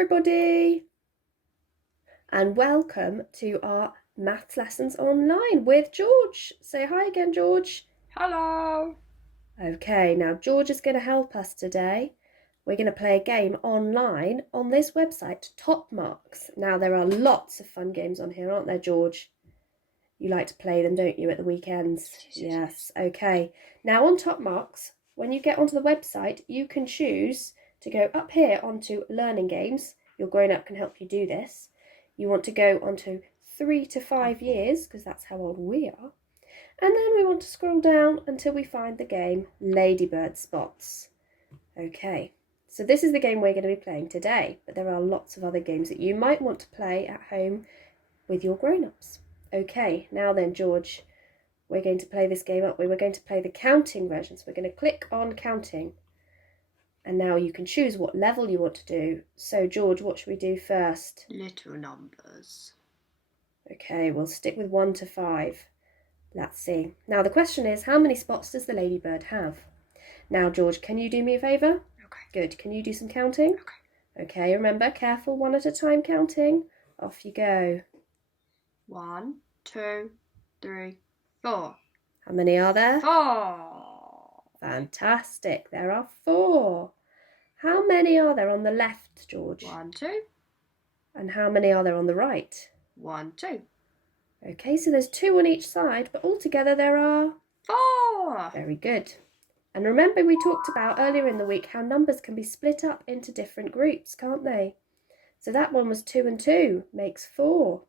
everybody, and welcome to our maths lessons online with George. Say hi again, George. Hello. Okay, now George is going to help us today. We're going to play a game online on this website, Top Marks. Now, there are lots of fun games on here, aren't there, George? You like to play them, don't you, at the weekends? Yes. Okay. Now, on Top Marks, when you get onto the website, you can choose to go up here onto Learning Games. Your grown-up can help you do this. You want to go onto 3 to 5 years, because that's how old we are. And then we want to scroll down until we find the game Ladybird Spots. Okay. So this is the game we're going to be playing today, but there are lots of other games that you might want to play at home with your grown-ups. Okay, now then, George, we're going to play this game up. We're going to play the counting version. So we're going to click on counting. And now you can choose what level you want to do. So, George, what should we do first? Little numbers. Okay, we'll stick with 1 to 5. Let's see. Now, the question is, how many spots does the ladybird have? Now, George, can you do me a favour? Okay. Good. Can you do some counting? Okay. Okay, remember, careful, 1 at a time counting. Off you go. 1, 2, 3, 4. How many are there? 4. Fantastic. There are 4. How many are there on the left, George? 1, 2. And how many are there on the right? 1, 2. Okay, so there's 2 on each side, but altogether there are 4. Very good. And remember, we talked about earlier in the week how numbers can be split up into different groups, can't they? So that one was 2 and 2 makes 4.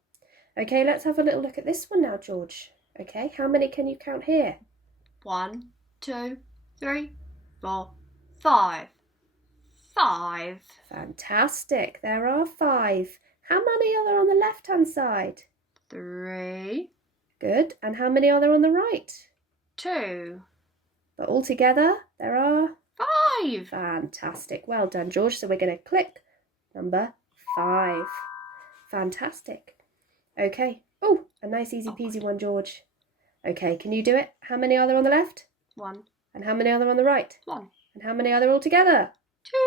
Okay, let's have a little look at this one now, George. Okay, how many can you count here? 1, 2, 3, 4, 5. 5. Fantastic. There are 5. How many are there on the left-hand side? 3. Good. And how many are there on the right? 2. But altogether, there are 5. Fantastic. Well done, George. So we're going to click number 5. Fantastic. Okay. Oh, a nice easy peasy one, George. Okay, can you do it? How many are there on the left? 1. And how many are there on the right? 1. And how many are there all together? 2.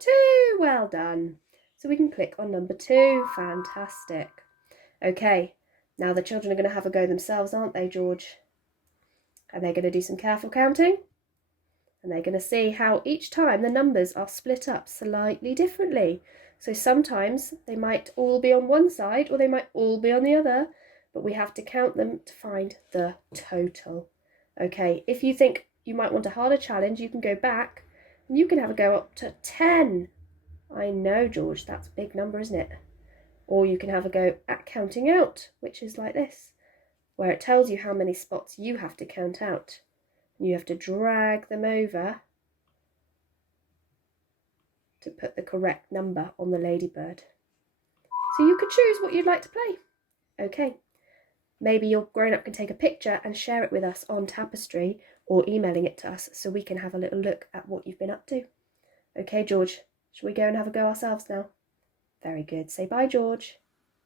2. Well done. So we can click on number 2. Fantastic. Okay, now the children are going to have a go themselves, aren't they, George? And they're going to do some careful counting. And they're going to see how each time the numbers are split up slightly differently. So sometimes they might all be on one side or they might all be on the other, but we have to count them to find the total. Okay, if you think you might want a harder challenge, you can go back and you can have a go up to 10. I know, George, that's a big number, isn't it? Or you can have a go at counting out, which is like this, where it tells you how many spots you have to count out. You have to drag them over to put the correct number on the ladybird. So you could choose what you'd like to play. Okay, maybe your grown-up can take a picture and share it with us on Tapestry or emailing it to us so we can have a little look at what you've been up to. Okay, George, shall we go and have a go ourselves now? Very good. Say bye, George.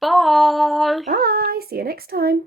Bye. Bye. See you next time.